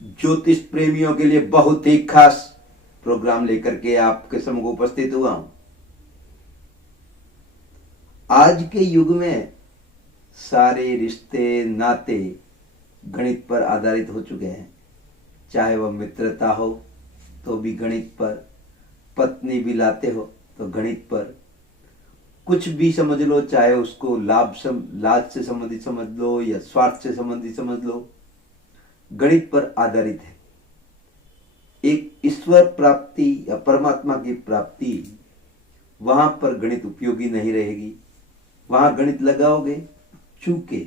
ज्योतिष प्रेमियों के लिए बहुत ही खास प्रोग्राम लेकर के आपके सम्मुख उपस्थित हुआ हूं। आज के युग में सारे रिश्ते नाते गणित पर आधारित हो चुके हैं। चाहे वह मित्रता हो तो भी गणित पर, पत्नी भी लाते हो तो गणित पर, कुछ भी समझ लो, चाहे उसको लाज से संबंधित समझ लो या स्वार्थ से संबंधित समझ लो, गणित पर आधारित है। एक ईश्वर प्राप्ति या परमात्मा की प्राप्ति, वहां पर गणित उपयोगी नहीं रहेगी। वहां गणित लगाओगे चूके,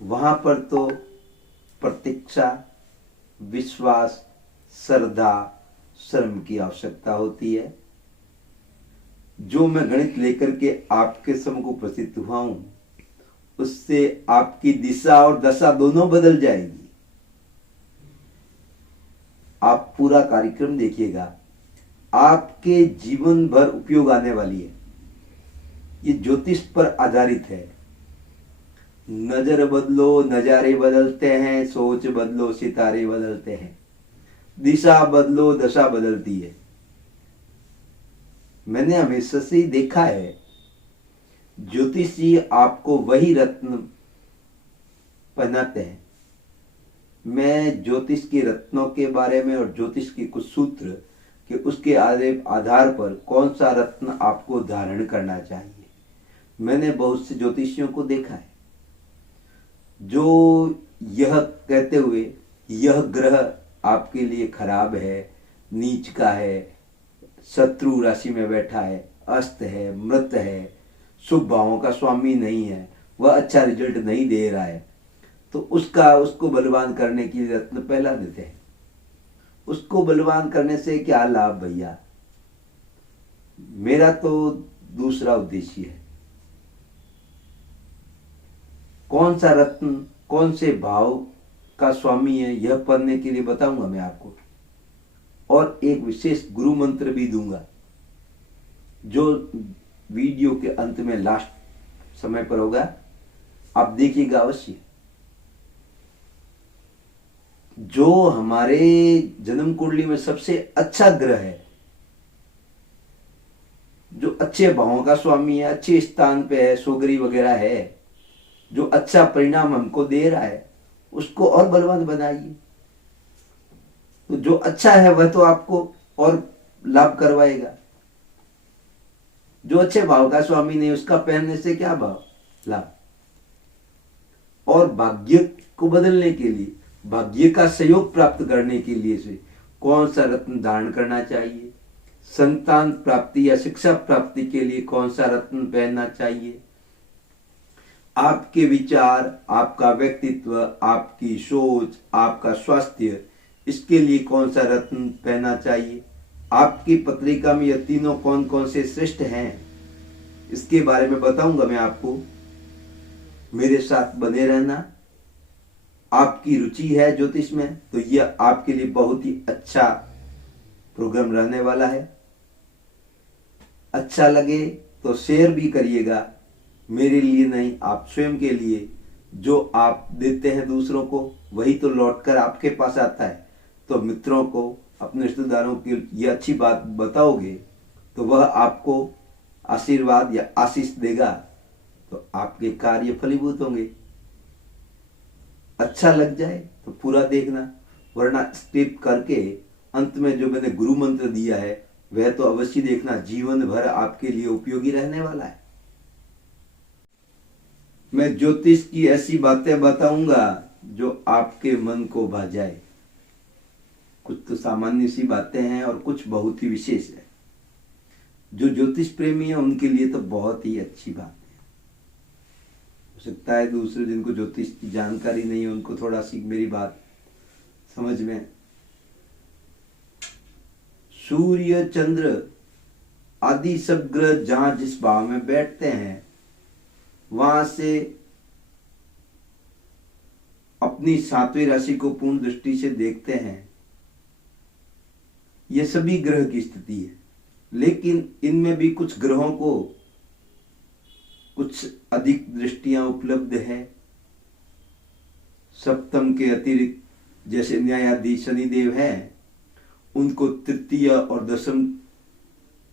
वहां पर तो प्रतीक्षा, विश्वास, श्रद्धा, श्रम की आवश्यकता होती है। जो मैं गणित लेकर के आपके सम्मुख उपस्थित हुआ हूं, उससे आपकी दिशा और दशा दोनों बदल जाएगी। आप पूरा कार्यक्रम देखिएगा, आपके जीवन भर उपयोग आने वाली है। ये ज्योतिष पर आधारित है। नजर बदलो नजारे बदलते हैं, सोच बदलो सितारे बदलते हैं, दिशा बदलो दशा बदलती है। मैंने हमेशा से ही देखा है, ज्योतिष जी आपको वही रत्न पहनाते हैं। मैं ज्योतिष के रत्नों के बारे में और ज्योतिष के कुछ सूत्र कि उसके आधार पर कौन सा रत्न आपको धारण करना चाहिए, मैंने बहुत से ज्योतिषियों को देखा है जो यह कहते हुए यह ग्रह आपके लिए खराब है, नीच का है, शत्रु राशि में बैठा है, अस्त है, मृत है, शुभ भावों का स्वामी नहीं है, वह अच्छा रिजल्ट नहीं दे रहा है, तो उसको बलवान करने के लिए रत्न पहला देते हैं। उसको बलवान करने से क्या लाभ भैया? मेरा तो दूसरा उद्देश्य है। कौन सा रत्न कौन से भाव का स्वामी है, यह पढ़ने के लिए बताऊंगा मैं आपको, और एक विशेष गुरु मंत्र भी दूंगा जो वीडियो के अंत में लास्ट समय पर होगा। आप देखिएगा अवश्य। जो हमारे जन्म कुंडली में सबसे अच्छा ग्रह है, जो अच्छे भावों का स्वामी है, अच्छे स्थान पे है, सोगरी वगैरह है, जो अच्छा परिणाम हमको दे रहा है, उसको और बलवान बनाइए। तो जो अच्छा है वह तो आपको और लाभ करवाएगा। जो अच्छे भाव का स्वामी नहीं, उसका पहनने से क्या भाव लाभ? और भाग्य को बदलने के लिए, भाग्य का सहयोग प्राप्त करने के लिए से कौन सा रत्न धारण करना चाहिए, संतान प्राप्ति या शिक्षा प्राप्ति के लिए कौन सा रत्न पहनना चाहिए, आपके विचार, आपका व्यक्तित्व, आपकी सोच, आपका स्वास्थ्य, इसके लिए कौन सा रत्न पहनना चाहिए, आपकी पत्रिका में यह तीनों कौन कौन से श्रेष्ठ हैं, इसके बारे में बताऊंगा मैं आपको। मेरे साथ बने रहना। आपकी रुचि है ज्योतिष में तो यह आपके लिए बहुत ही अच्छा प्रोग्राम रहने वाला है। अच्छा लगे तो शेयर भी करिएगा, मेरे लिए नहीं, आप स्वयं के लिए। जो आप देते हैं दूसरों को, वही तो लौटकर आपके पास आता है। तो मित्रों को, अपने रिश्तेदारों की ये अच्छी बात बताओगे तो वह आपको आशीर्वाद या आशीष देगा, तो आपके कार्य फलीभूत होंगे। अच्छा लग जाए तो पूरा देखना, वरना स्किप करके अंत में जो मैंने गुरु मंत्र दिया है वह तो अवश्य देखना, जीवन भर आपके लिए उपयोगी रहने वाला है। मैं ज्योतिष की ऐसी बातें बताऊंगा जो आपके मन को भा जाए। कुछ तो सामान्य सी बातें हैं और कुछ बहुत ही विशेष है। जो ज्योतिष प्रेमी है उनके लिए तो बहुत ही अच्छी बात है। हो सकता है दूसरे जिनको ज्योतिष की जानकारी नहीं है उनको थोड़ा सी मेरी बात समझ में। सूर्य, चंद्र आदि सब ग्रह जहां जिस भाव में बैठते हैं, वहां से अपनी सातवीं राशि को पूर्ण दृष्टि से देखते हैं। ये सभी ग्रह की स्थिति है, लेकिन इनमें भी कुछ ग्रहों को कुछ अधिक दृष्टियां उपलब्ध है। सप्तम के अतिरिक्त जैसे न्यायाधीश शनिदेव हैं, उनको तृतीय और दशम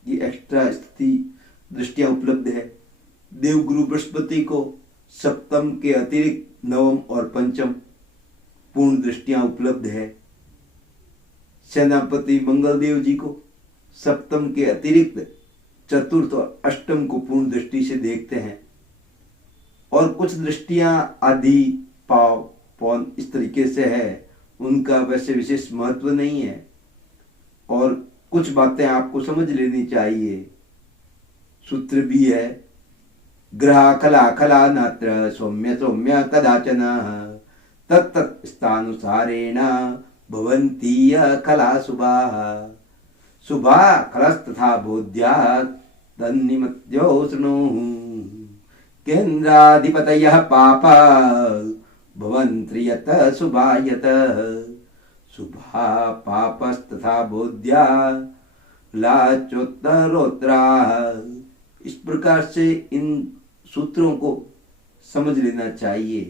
की एक्स्ट्रा स्थिति दृष्टियां उपलब्ध है। देवगुरु बृहस्पति को सप्तम के अतिरिक्त नवम और पंचम पूर्ण दृष्टियां उपलब्ध है। सेनापति मंगल देव जी को सप्तम के अतिरिक्त चतुर्थ और अष्टम को पूर्ण दृष्टि से देखते हैं। और कुछ दृष्टियां आदि, पाव, पौन इस तरीके से है, उनका वैसे विशेष महत्व नहीं है। और कुछ बातें आपको समझ लेनी चाहिए। सूत्र भी है, ग्रह खला खला नात्र सौम्य सौम्य कदाचन तत्त स्थानुसारेण भवन्ति खला शुभा शुभा खलस्तथा बोध्या तन्निमत्यो शृणु केन्द्राधिपतयः पापा भवन्ति यत शुभा यत शुभा पापस्तथा बोध्या लाचोत्तरोत्तरा। इस प्रकार से इन सूत्रों को समझ लेना चाहिए।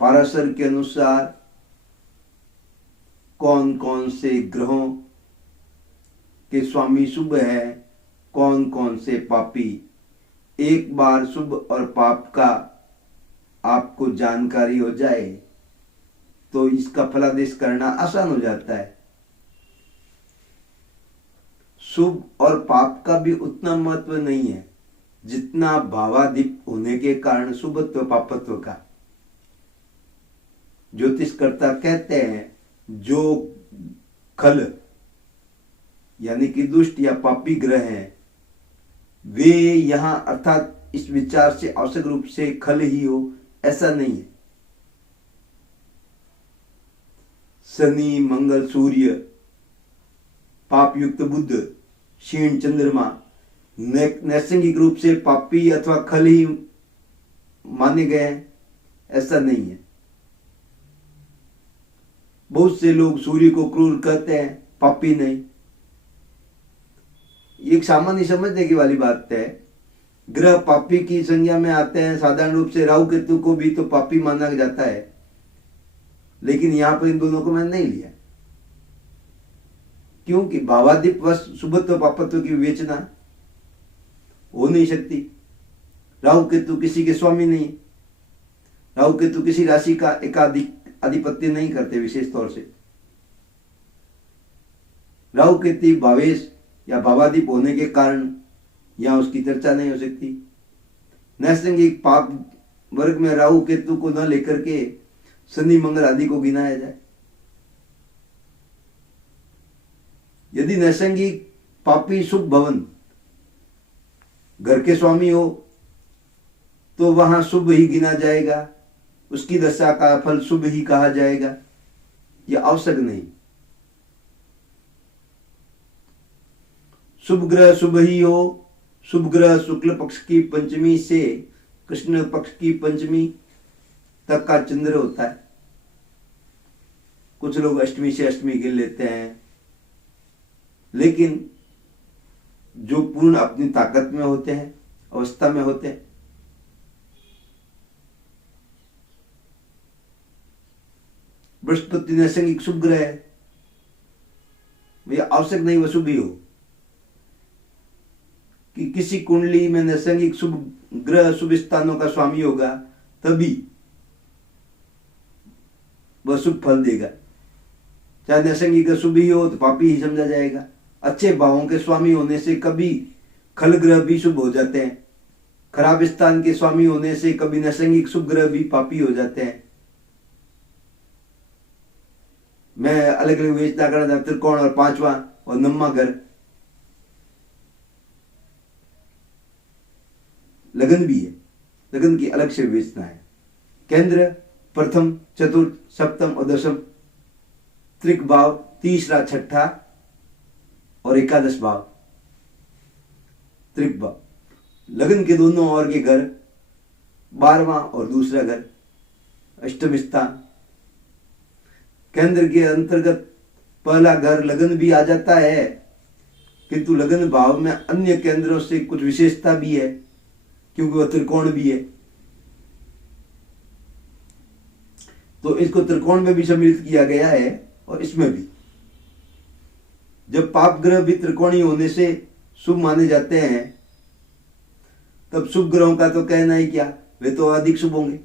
पाराशर के अनुसार कौन कौन से ग्रहों के स्वामी शुभ है, कौन कौन से पापी, एक बार शुभ और पाप का आपको जानकारी हो जाए तो इसका फलादेश करना आसान हो जाता है। शुभ और पाप का भी उतना महत्व नहीं है जितना भावादीप होने के कारण शुभत्व पापत्व का। ज्योतिषकर्ता कहते हैं जो खल यानी कि दुष्ट या पापी ग्रह हैं वे यहां, अर्थात इस विचार से आवश्यक रूप से खल ही हो ऐसा नहीं है। शनि, मंगल, सूर्य, पाप युक्त बुध, क्षीण चंद्रमा नैसर्गिक रूप से पापी अथवा खल ही माने गए हैं ऐसा नहीं है। बहुत से लोग सूर्य को क्रूर कहते हैं, पापी नहीं। एक सामान्य समझने की वाली बात है। ग्रह पापी की संज्ञा में आते हैं। साधारण रूप से राहु केतु को भी तो पापी माना जाता है, लेकिन यहां पर इन दोनों को मैंने नहीं लिया क्योंकि भावादीप वश शुभत्व पापत्व की विवेचना हो नहीं सकती। राहु केतु किसी के स्वामी नहीं, राहु केतु किसी राशि का एकाधिक आधिपत्य नहीं करते। विशेष तौर से राहु केतु भावेश या भावादीप होने के कारण यहां उसकी चर्चा नहीं हो सकती। नैसर्गिक पाप वर्ग में राहु केतु को न लेकर के शनि मंगल आदि को गिनाया जाए। यदि नैसर्गिक पापी शुभ भवन घर के स्वामी हो तो वहां शुभ ही गिना जाएगा, उसकी दशा का फल शुभ ही कहा जाएगा। यह आवश्यक नहीं। शुभ ग्रह शुभ ही हो। शुभ ग्रह शुक्ल पक्ष की पंचमी से कृष्ण पक्ष की पंचमी तक का चंद्र होता है। कुछ लोग अष्टमी से अष्टमी गिन लेते हैं, लेकिन जो पूर्ण अपनी ताकत में होते हैं, अवस्था में होते हैं, बृहस्पति नैसर्गिक शुभ ग्रह है, यह आवश्यक नहीं वह शुभ ही हो कि किसी कुंडली में नैसर्गिक शुभ ग्रह शुभ स्थानों का स्वामी होगा तभी वह शुभ फल देगा। चाहे नैसर्गिक शुभ ही हो तो पापी ही समझा जाएगा। अच्छे भावों के स्वामी होने से कभी खल ग्रह भी शुभ हो जाते हैं। खराब स्थान के स्वामी होने से कभी नैसर्गिक शुभ ग्रह भी पापी हो जाते हैं। मैं अलग अलग विवेचना करना, त्रिकोण और पांचवा और नम्मा घर, लगन भी है, लगन की अलग से विवेचना है। केंद्र प्रथम, चतुर्थ, सप्तम और दशम, त्रिक भाव, तीसरा, छठा और एकादश भाव, त्रिक भाव। लगन के दोनों ओर के घर, 12वां और दूसरा घर, अष्टम स्थान। केंद्र के अंतर्गत पहला घर लगन भी आ जाता है, किंतु लगन भाव में अन्य केंद्रों से कुछ विशेषता भी है क्योंकि वह त्रिकोण भी है। तो इसको त्रिकोण में भी सम्मिलित किया गया है और इसमें भी। जब पाप ग्रह भी त्रिकोणीय होने से शुभ माने जाते हैं, तब शुभ ग्रहों का तो कहना ही क्या, वे तो अधिक शुभ होंगे।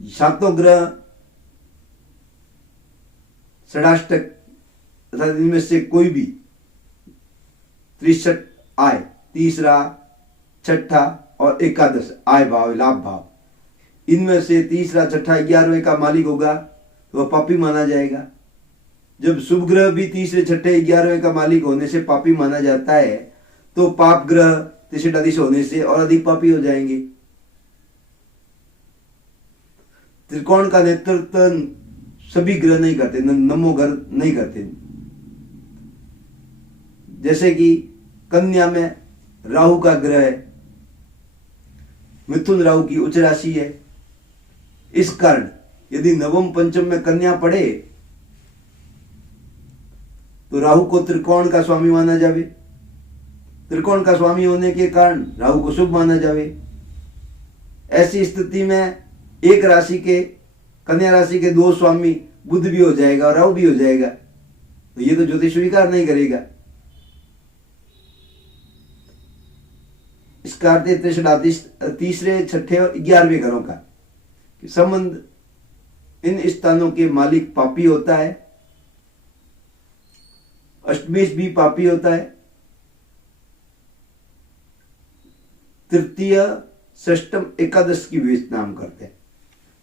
सातों ग्रह षडाष्टक अर्थात इनमें से कोई भी त्रिशठ आय, तीसरा, छठा और एकादश आय भाव, लाभ भाव, इनमें से तीसरा, छठा, 11वें का मालिक होगा तो वह पापी माना जाएगा। जब शुभ ग्रह भी तीसरे, छठे, 11वें का मालिक होने से पापी माना जाता है, तो पाप ग्रह त्रिशठाधीश होने से और अधिक पापी हो जाएंगे। त्रिकोण का नेतृत्व सभी ग्रह नहीं करते, नवमो ग्रह नहीं करते। जैसे कि कन्या में राहु का ग्रह है, मिथुन राहु की उच्च राशि है। इस कारण यदि नवम पंचम में कन्या पड़े तो राहु को त्रिकोण का स्वामी माना जावे। त्रिकोण का स्वामी होने के कारण राहु को शुभ माना जावे। ऐसी स्थिति में एक राशि के, कन्या राशि के 2 स्वामी बुध भी हो जाएगा और राहु भी हो जाएगा, तो ये तो ज्योतिष स्वीकार नहीं करेगा। इसका अर्थ त्रिशठाधीश तीसरे, छठे और 11वें घरों का संबंध, इन स्थानों के मालिक पापी होता है। अष्टमेश भी पापी होता है। तृतीय, षष्टम, एकादश की वे नाम करते हैं।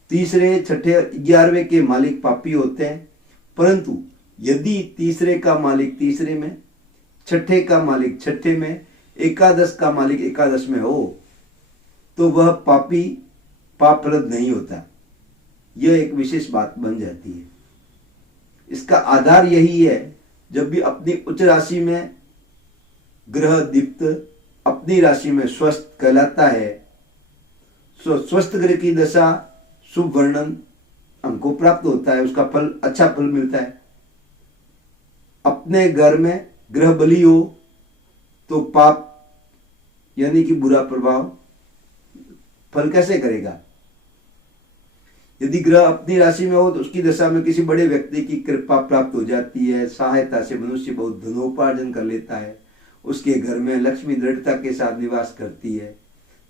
तीसरे, छठे और 11वें के मालिक पापी होते हैं, परंतु यदि तीसरे का मालिक तीसरे में, छठे का मालिक छठे में, एकादश का मालिक एकादश में हो तो वह पापी पापप्रद नहीं होता। यह एक विशेष बात बन जाती है। इसका आधार यही है, जब भी अपनी उच्च राशि में ग्रह दीप्त अपनी राशि में स्वस्थ कहलाता है, स्वस्थ ग्रह की दशा शुभ वर्णन हमको प्राप्त होता है, उसका फल, अच्छा फल मिलता है। अपने घर में ग्रह बली हो तो पाप यानी कि बुरा प्रभाव फल कैसे करेगा। यदि ग्रह अपनी राशि में हो तो उसकी दशा में किसी बड़े व्यक्ति की कृपा प्राप्त हो जाती है, सहायता से मनुष्य बहुत धनोपार्जन कर लेता है, उसके घर में लक्ष्मी दृढ़ता के साथ निवास करती है,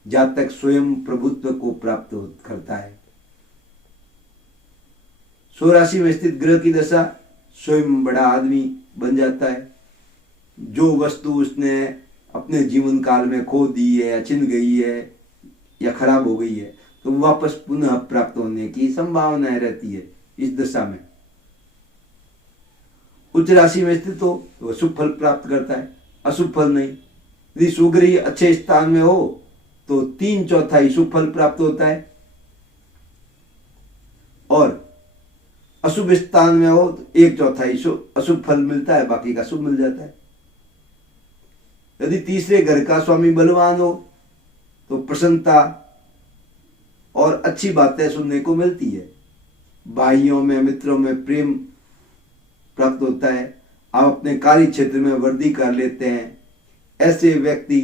जातक स्वयं प्रभुत्व को प्राप्त करता है। स्वराशि में स्थित ग्रह की दशा स्वयं बड़ा आदमी बन जाता है। जो वस्तु उसने अपने जीवन काल में खो दी है या छिन गई है या खराब हो गई है, तो वापस पुनः प्राप्त होने की संभावना रहती है इस दशा में। उच्च राशि में स्थित हो तो वह शुभ फल प्राप्त करता है, अशुभ फल नहीं। यदि सुग्रही अच्छे स्थान में हो तो 3/4 शुभ फल प्राप्त होता है, और अशुभ स्थान में हो तो 1/4 अशुभ फल मिलता है, बाकी का शुभ मिल जाता है। यदि तीसरे घर का स्वामी बलवान हो तो प्रसन्नता और अच्छी बातें सुनने को मिलती है। भाइयों में, मित्रों में प्रेम प्राप्त होता है। आप अपने कार्य क्षेत्र में वृद्धि कर लेते हैं। ऐसे व्यक्ति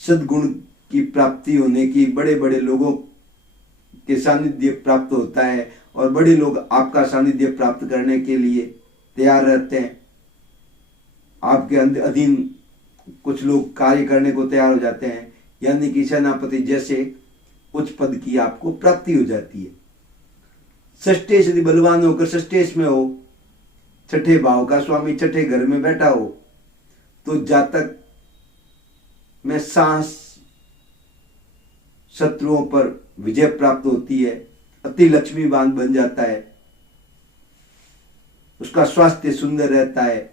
सद्गुण की प्राप्ति होने की, बड़े बड़े लोगों के सानिध्य प्राप्त होता है, और बड़े लोग आपका सानिध्य प्राप्त करने के लिए तैयार रहते हैं। आपके अधीन कुछ लोग कार्य करने को तैयार हो जाते हैं, यानी कि सेनापति जैसे उच्च पद की आपको प्राप्ति हो जाती है। षष्ठेश यदि बलवान होकर षष्ठेश में हो, छठे भाव का स्वामी छठे घर में बैठा हो, तो जातक में साहस, शत्रुओं पर विजय प्राप्त होती है, अति लक्ष्मीवान बन जाता है, उसका स्वास्थ्य सुंदर रहता है,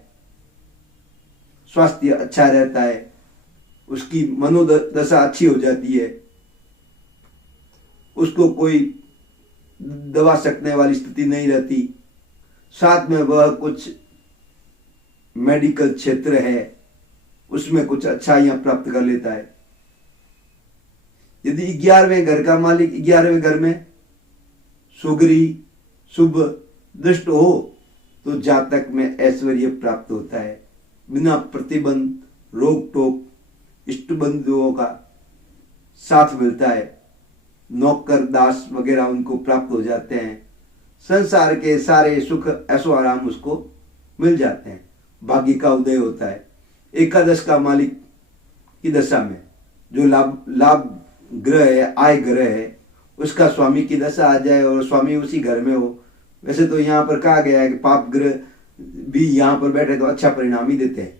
स्वास्थ्य अच्छा रहता है, उसकी मनोदशा अच्छी हो जाती है, उसको कोई दबा सकने वाली स्थिति नहीं रहती। साथ में वह कुछ मेडिकल क्षेत्र है उसमें कुछ अच्छाइयां प्राप्त कर लेता है। यदि 11वें घर का मालिक 11वें घर में सुग्री शुभ दृष्ट हो तो जातक में ऐश्वर्य प्राप्त होता है, बिना प्रतिबंध, रोक टोक, इष्ट बंधुओं का साथ मिलता है, नौकर दास वगैरह उनको प्राप्त हो जाते हैं, संसार के सारे सुख ऐसो आराम उसको मिल जाते हैं, भाग्य का उदय होता है। एकादश का मालिक की दशा में जो लाभ ग्रह है, आय ग्रह है, उसका स्वामी की दशा आ जाए और स्वामी उसी घर में हो। वैसे तो यहाँ पर कहा गया है कि पाप ग्रह भी यहाँ पर बैठे तो अच्छा परिणाम ही देते हैं।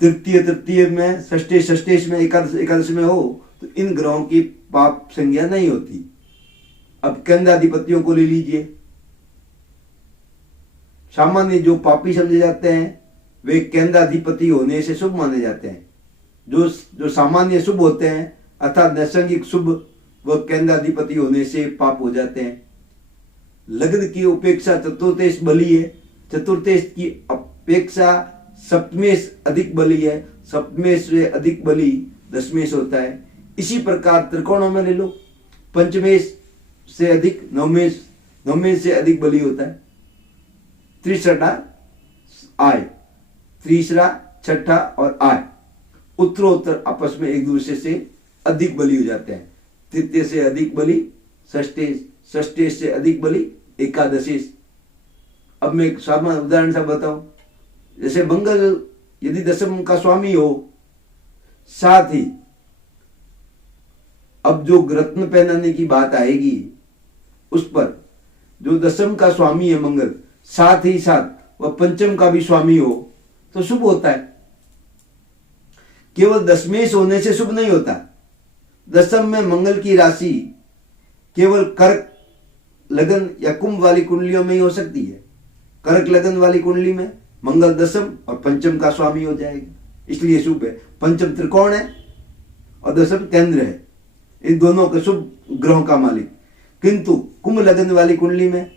तृतीय में, षष्टेश में, एकादश में हो तो इन ग्रहों की पाप संज्ञा नहीं होती। अब केंद्राधिपतियों को ले लीजिए। सामान्य जो पापी समझे जाते हैं वे केंद्राधिपति होने से शुभ माने जाते हैं। जो सामान्य शुभ होते हैं अर्थात नैसर्गिक शुभ, वह केंद्राधिपति होने से पाप हो जाते हैं। लग्न की उपेक्षा चतुर्थेश बली है, चतुर्थेश की अपेक्षा सप्तमेश अधिक बली है, सप्तमेश से अधिक बली दशमेश होता है। इसी प्रकार त्रिकोणों में ले लो, पंचमेश से अधिक नवमेश, नवमेश से अधिक बली होता है। त्रिछठा आय, तीसरा छठा और आय उत्तरोत्तर आपस में एक दूसरे से अधिक बली हो जाते हैं। तृतीय से अधिक बली षष्टेश, षष्टेश से अधिक बली एकादशेश। अब मैं एक सामान्य उदाहरण सा बताऊं, जैसे मंगल यदि दशम का स्वामी हो, साथ ही अब जो रत्न पहनाने की बात आएगी उस पर जो दशम का स्वामी है मंगल, साथ ही साथ वह पंचम का भी स्वामी हो तो शुभ होता है। केवल दशमेश होने से शुभ नहीं होता। दशम में मंगल की राशि केवल कर्क लगन या कुंभ वाली कुंडलियों में ही हो सकती है। कर्क लगन वाली कुंडली में मंगल दशम और पंचम का स्वामी हो जाएगा, इसलिए शुभ है। पंचम त्रिकोण है और दशम केंद्र है, इन दोनों के शुभ ग्रहों का मालिक। किंतु कुंभ लगन वाली कुंडली में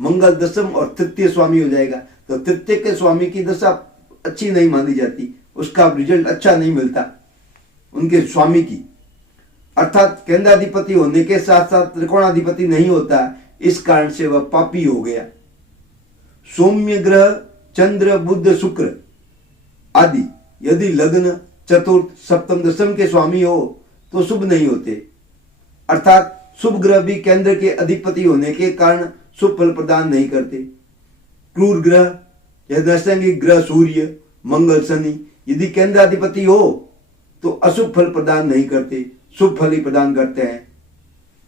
मंगल दशम और तृतीय स्वामी हो जाएगा, तो तृतीय के स्वामी की दशा अच्छी नहीं मानी जाती, उसका रिजल्ट अच्छा नहीं मिलता उनके स्वामी की। अर्थात केंद्राधिपति होने के साथ साथ त्रिकोणाधिपति नहीं होता, इस कारण से वह पापी हो गया। सौम्य ग्रह चंद्र बुध शुक्र आदि यदि लग्न चतुर्थ सप्तम दशम के स्वामी हो तो शुभ नहीं होते। अर्थात शुभ ग्रह भी केंद्र के अधिपति होने के कारण शुभ फल प्रदान नहीं करते। क्रूर ग्रह या नैसर्गिक ग्रह सूर्य मंगल शनि यदि केंद्राधिपति हो तो अशुभ फल प्रदान नहीं करते, शुभ फल ही प्रदान करते हैं।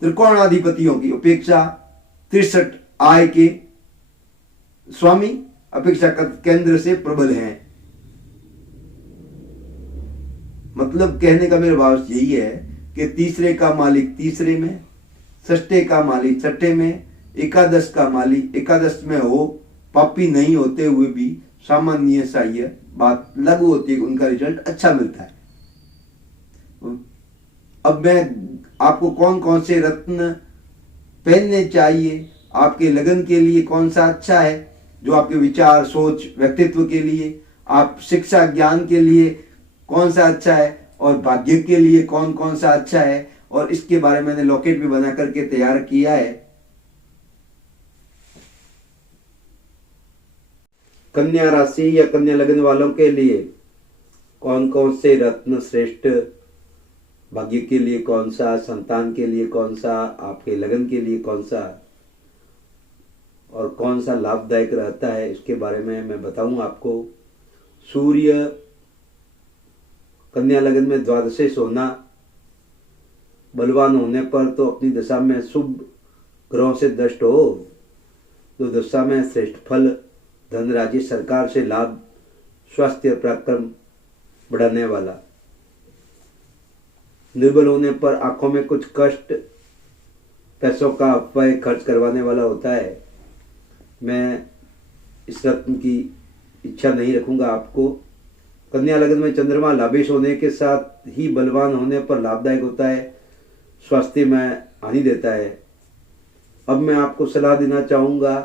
त्रिकोणाधिपतियों की उपेक्षा 63 आय के स्वामी अपेक्षाकृत केंद्र से प्रबल हैं। मतलब कहने का मेरा भाव यही है कि तीसरे का मालिक तीसरे में, षष्ठे का मालिक छठे में, एकादश का मालिक एकादश में हो, पापी नहीं होते हुए भी सामान्य सा यह बात लागू होती है, उनका रिजल्ट अच्छा मिलता है। अब मैं आपको कौन कौन से रत्न पहनने चाहिए, आपके लगन के लिए कौन सा अच्छा है, जो आपके विचार सोच व्यक्तित्व के लिए, आप शिक्षा ज्ञान के लिए कौन सा अच्छा है और भाग्य के लिए कौन कौन सा अच्छा है, और इसके बारे में मैंने लॉकेट भी बना करके तैयार किया है। कन्या राशि या कन्या लगन वालों के लिए कौन कौन से रत्न श्रेष्ठ, भाग्य के लिए कौन सा, संतान के लिए कौन सा, आपके लगन के लिए कौन सा और कौन सा लाभदायक रहता है, इसके बारे में मैं बताऊं आपको। सूर्य कन्या लगन में द्वादशेश होना, बलवान होने पर तो अपनी दशा में शुभ ग्रहों से दष्ट हो तो दशा में श्रेष्ठ फल, धन राज्य सरकार से लाभ, स्वास्थ्य पराक्रम बढ़ाने वाला। निर्बल होने पर आंखों में कुछ कष्ट, पैसों का अपव्यय खर्च करवाने वाला होता है। मैं इस रत्न की इच्छा नहीं रखूंगा आपको। कन्या लगन में चंद्रमा लाभेश होने के साथ ही बलवान होने पर लाभदायक होता है, स्वास्थ्य में हानि देता है। अब मैं आपको सलाह देना चाहूँगा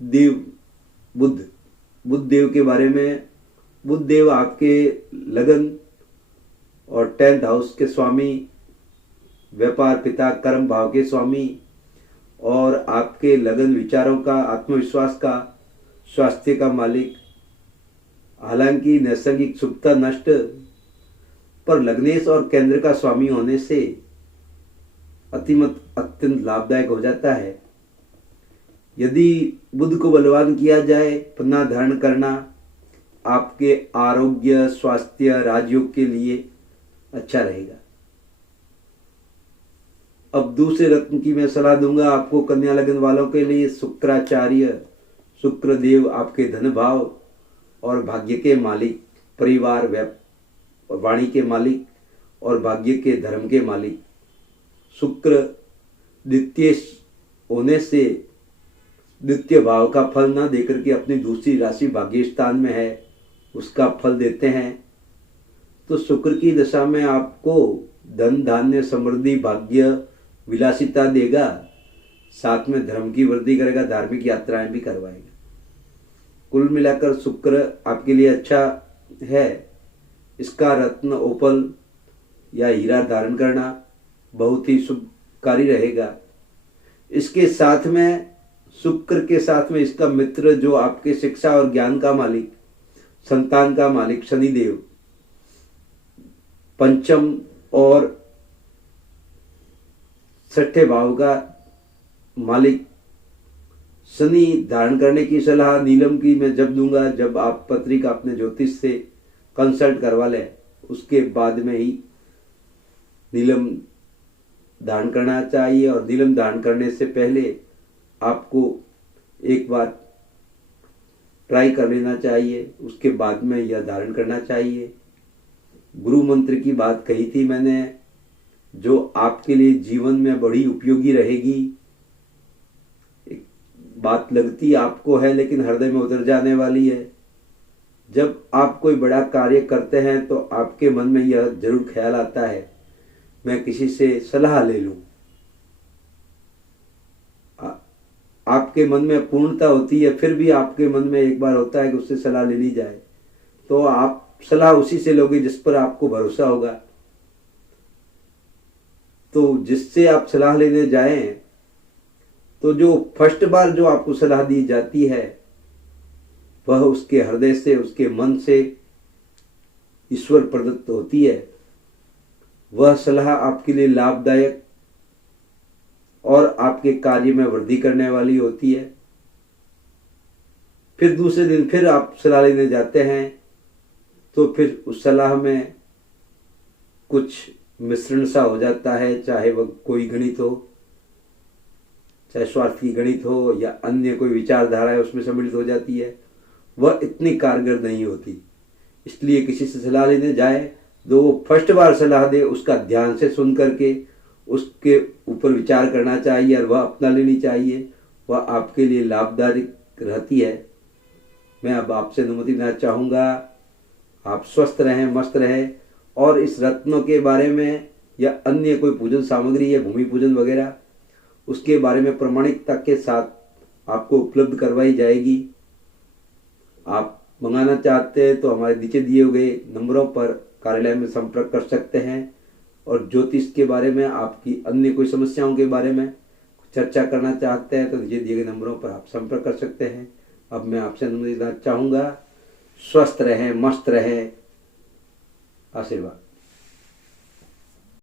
देव बुध देव के बारे में। बुध देव आपके लगन और 10th हाउस के स्वामी, व्यापार पिता कर्म भाव के स्वामी और आपके लगन विचारों का, आत्मविश्वास का, स्वास्थ्य का मालिक। हालांकि नैसर्गिक सुखता नष्ट, पर लग्नेश और केंद्र का स्वामी होने से अत्यंत लाभदायक हो जाता है। यदि बुध को बलवान किया जाए, पन्ना धारण करना आपके आरोग्य, स्वास्थ्य, राजयोग के लिए अच्छा रहेगा। अब दूसरे रत्न की मैं सलाह दूंगा आपको। कन्या लग्न वालों के लिए शुक्राचार्य, शुक्रदेव आपके धन भाव और भाग्य के मालिक, परिवार, वाणी के मालिक और भाग्य के धर्म के मालिक। शुक्र द्वितीय होने से द्वितीय भाव का फल न देकर के अपनी दूसरी राशि भाग्य स्थान में है, उसका फल देते हैं। तो शुक्र की दशा में आपको धन, धान्य, समृद्धि, भाग्य, विलासिता देगा, साथ में धर्म की वृद्धि करेगा, धार्मिक यात्राएं भी करवाएगा। कुल मिलाकर शुक्र आपके लिए अच्छा है। इसका रत्न, ओपल या हीरा धारण करना बहुत ही शुभकारी रहेगा। इसके साथ में, शुक्र के साथ में इसका मित्र जो आपके शिक्षा और ज्ञान का मालिक, संतान का मालिक शनिदेव, पंचम और छठे भाव का मालिक शनि धारण करने की सलाह नीलम की मैं जब दूंगा, जब आप पत्रिका अपने ज्योतिष से कंसल्ट करवा लें, उसके बाद में ही नीलम धारण करना चाहिए। और नीलम धारण करने से पहले आपको एक बार ट्राई कर लेना चाहिए, उसके बाद में यह धारण करना चाहिए। गुरु मंत्र की बात कही थी मैंने, जो आपके लिए जीवन में बड़ी उपयोगी रहेगी। एक बात लगती आपको है लेकिन हृदय में उतर जाने वाली है। जब आप कोई बड़ा कार्य करते हैं तो आपके मन में यह जरूर ख्याल आता है, मैं किसी से सलाह ले लूं। आपके मन में पूर्णता होती है, फिर भी आपके मन में एक बार होता है कि उससे सलाह ले ली जाए, तो आप सलाह उसी से लोगे जिस पर आपको भरोसा होगा। तो जिससे आप सलाह लेने जाएं, तो जो फर्स्ट बार जो आपको सलाह दी जाती है वह उसके हृदय से, उसके मन से ईश्वर प्रदत्त होती है। वह सलाह आपके लिए लाभदायक और आपके कार्य में वृद्धि करने वाली होती है। फिर दूसरे दिन फिर आप सलाह लेने जाते हैं तो फिर उस सलाह में कुछ मिश्रण सा हो जाता है, चाहे वह कोई गणित हो, चाहे स्वार्थ की गणित हो या अन्य कोई विचारधारा है उसमें सम्मिलित हो जाती है, वह इतनी कारगर नहीं होती। इसलिए किसी से सलाह लेने जाए तो वो फर्स्ट बार सलाह दे, उसका ध्यान से सुन करके उसके ऊपर विचार करना चाहिए और वह अपना लेनी चाहिए। वह आपके लिए लाभदायक रहती है। मैं अब आपसे अनुमति देना चाहूँगा, आप स्वस्थ रहें, मस्त रहें और इस रत्नों के बारे में या अन्य कोई पूजन सामग्री या भूमि पूजन वगैरह उसके बारे में प्रमाणिकता के साथ आपको उपलब्ध करवाई जाएगी। आप मंगाना चाहते हैं तो हमारे नीचे दिए हुए नंबरों पर कार्यालय में संपर्क कर सकते हैं और ज्योतिष के बारे में, आपकी अन्य कोई समस्याओं के बारे में चर्चा करना चाहते हैं तो नीचे दिए गए नंबरों पर आप संपर्क कर सकते हैं। अब मैं आपसे अनुमति देना चाहूँगा, स्वस्थ रहें, मस्त रहें, आशीर्वाद।